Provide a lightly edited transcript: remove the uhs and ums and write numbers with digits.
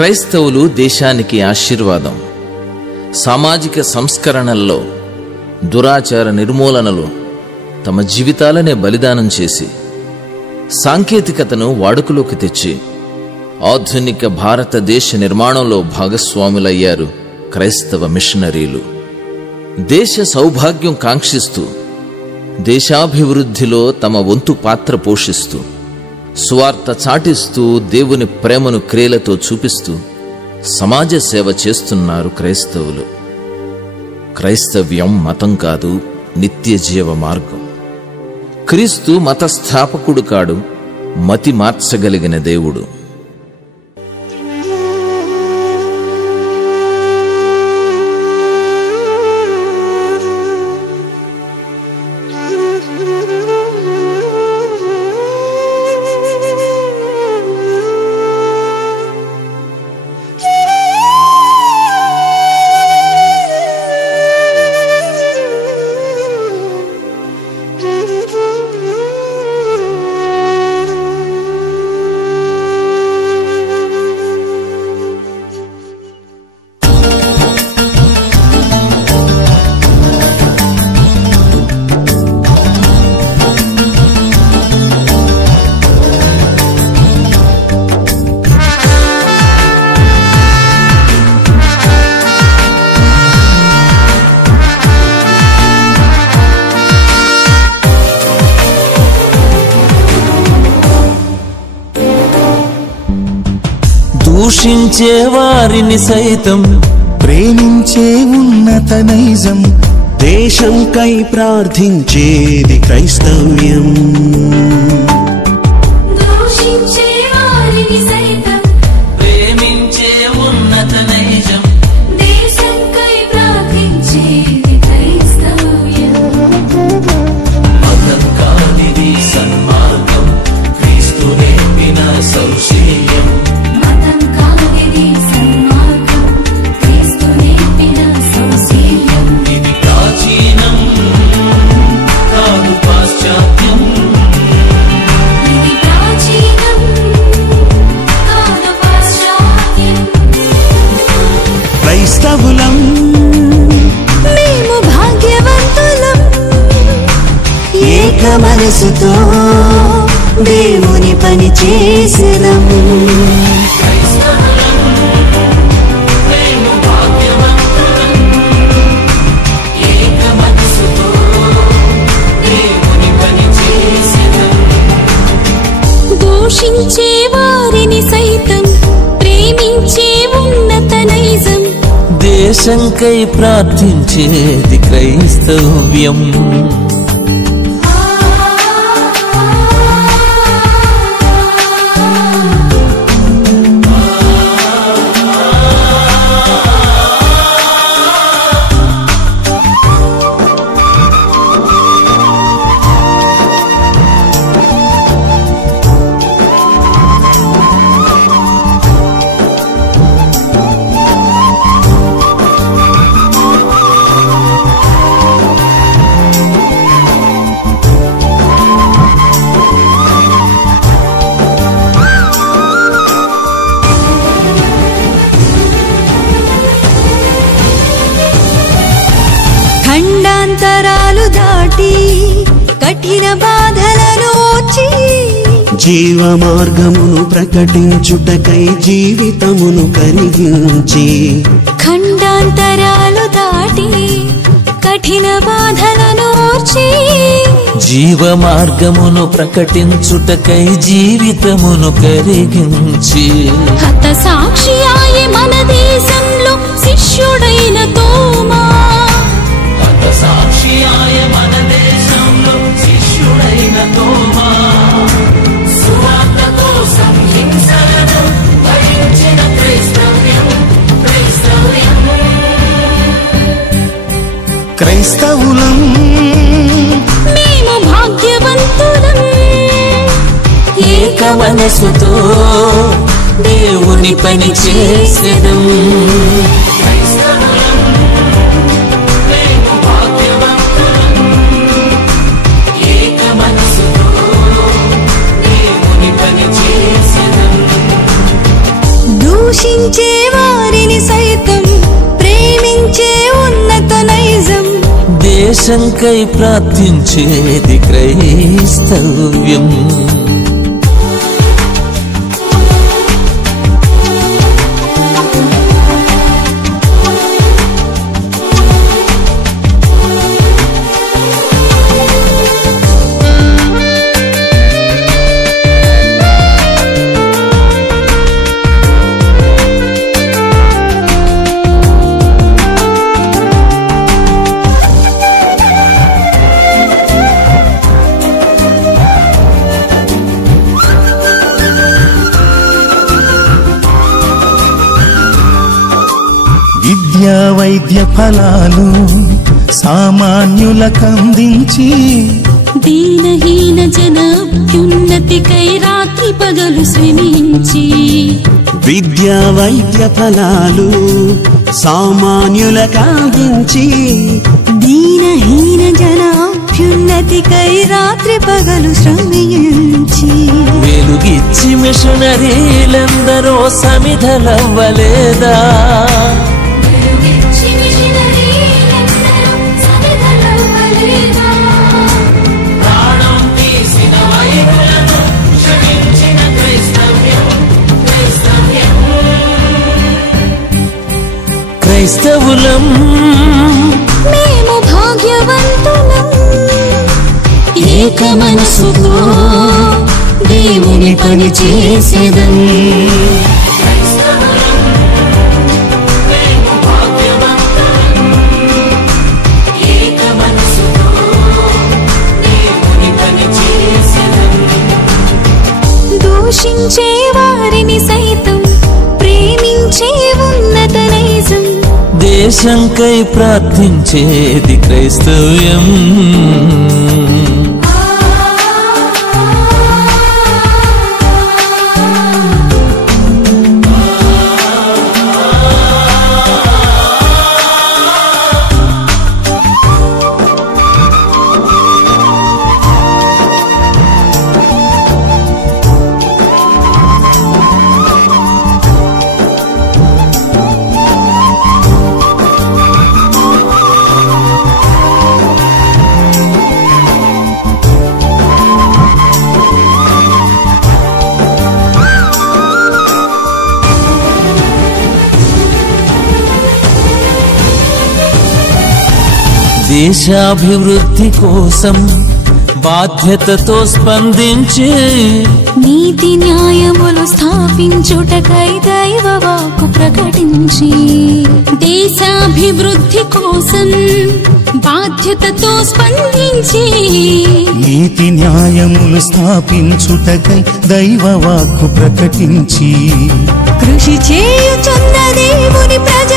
క్రైస్తవులు దేశానికి ఆశీర్వాదం. సామాజిక సంస్కరణల్లో, దురాచార నిర్మూలనలో తమ జీవితాలనే బలిదానం చేసి సాంకేతికతను వాడుకలోకి తెచ్చి ఆధునిక భారతదేశ నిర్మాణంలో భాగస్వాములయ్యారు క్రైస్తవ మిషనరీలు. దేశ సౌభాగ్యం కాంక్షిస్తూ, దేశాభివృద్ధిలో తమ వంతు పాత్ర పోషిస్తూ, సువార్త చాటిస్తూ, దేవుని ప్రేమను క్రియలతో చూపిస్తూ సమాజ సేవ చేస్తున్నారు క్రైస్తవులు. క్రైస్తవ్యం మతం కాదు, నిత్య జీవ మార్గం. క్రీస్తు మత స్థాపకుడు కాడు, మతి మార్చగలిగిన దేవుడు. దూషించే వారిని సైతం ప్రేమించే ఉన్నత నైజం, దేశంకై ప్రార్థించేది క్రైస్తవ్యం. దూషించే వారిని సైతం ప్రేమించే ఉన్నత నైజం, దేశంకై ప్రార్థించేది క్రైస్తవ్యం. మతం కానిది సన్మార్గం, క్రీస్తు నేర్పిన సౌశీల్యం. మతం కానిది సన్మార్గం, క్రీస్తు నేర్పిన సౌశీల్యం. ఇది ప్రాచీనం కాదు పాశ్చాత్యం, ఇది ప్రాచీనం కాదు పాశ్చాత్యం. క్రైస్తవులం మేము భాగ్యవంతులం, ఏక మనసుతో దేవుని పని చేసేదం. మేము భాగ్యవంతులం, ఏక మనసుతో దేవుని పని చేసెదం. దూషించే వారిని సైతం ప్రేమించే ఉన్నత నైజం, దేశంకై ప్రార్థించేది క్రైస్తవ్యం. ఖండాంతరాలు దాటి కఠిన బాధలను ఓర్చి, జీవ మార్గమును ప్రకటించుటకై జీవితమును కరిగించి, ఖండాంతరాలు దాటి కఠిన బాధలను ఓర్చి, జీవ మార్గమును ప్రకటించుటకై జీవితమును కరిగించి, హత సాక్షి ఆయే మన దేశంలో శిష్యుడైన తోమా. హత సాక్షి ఆయే మన దేశంలో శిష్యుడైన తోమా. సువార్త కోసం హింసలను భరించిన క్రైస్తవ్యం, క్రైస్తవ్యం. క్రైస్తవులం మేము భాగ్యవంతులం, ఏక మనసుతో దేవుని పని చేసెదం. మేము భాగ్యవంతులం, ఏక మనసుతో దేవుని పని చేసెదం. దూషి దూషించే వారిని సైతం ప్రేమించే ఉన్నత నైజం. దేశంకై ప్రార్థించేది క్రైస్తవ్యం. విద్యా వైద్య ఫలాలు సామాన్యులకందించి దీనహీన జనాభ్యున్నతికై రాత్రి పగలు శ్రమించి. విద్యా వైద్య ఫలాలు సామాన్యులకందించి దీనహీన జనాభ్యున్నతికై రాత్రి పగలు శ్రమించి. వెలుగిచ్చి మిషనరీలందరూ సమిధలవ్వలేదా? క్రైస్తవులం మేము భాగ్యవంతులం. ఏక మనసుతో దేవుని పని చేసేదం. దూషించే వారిని సైతం ప్రేమించే ఉన్నత నైజం. దేశంకై ప్రార్థించేది క్రైస్తవ్యం. దేశాభివృద్ధి కోసం బాధ్యతతో స్పందించి నీతి న్యాయములు స్థాపించుటకై దైవ వాక్కు ప్రకటించి. దేశాభివృద్ధి కోసం బాధ్యతతో స్పందించి నీతి న్యాయములు స్థాపించుటకై దైవ వాక్కు ప్రకటించి కృషి చేయుచున్న దేవుని ప్రజ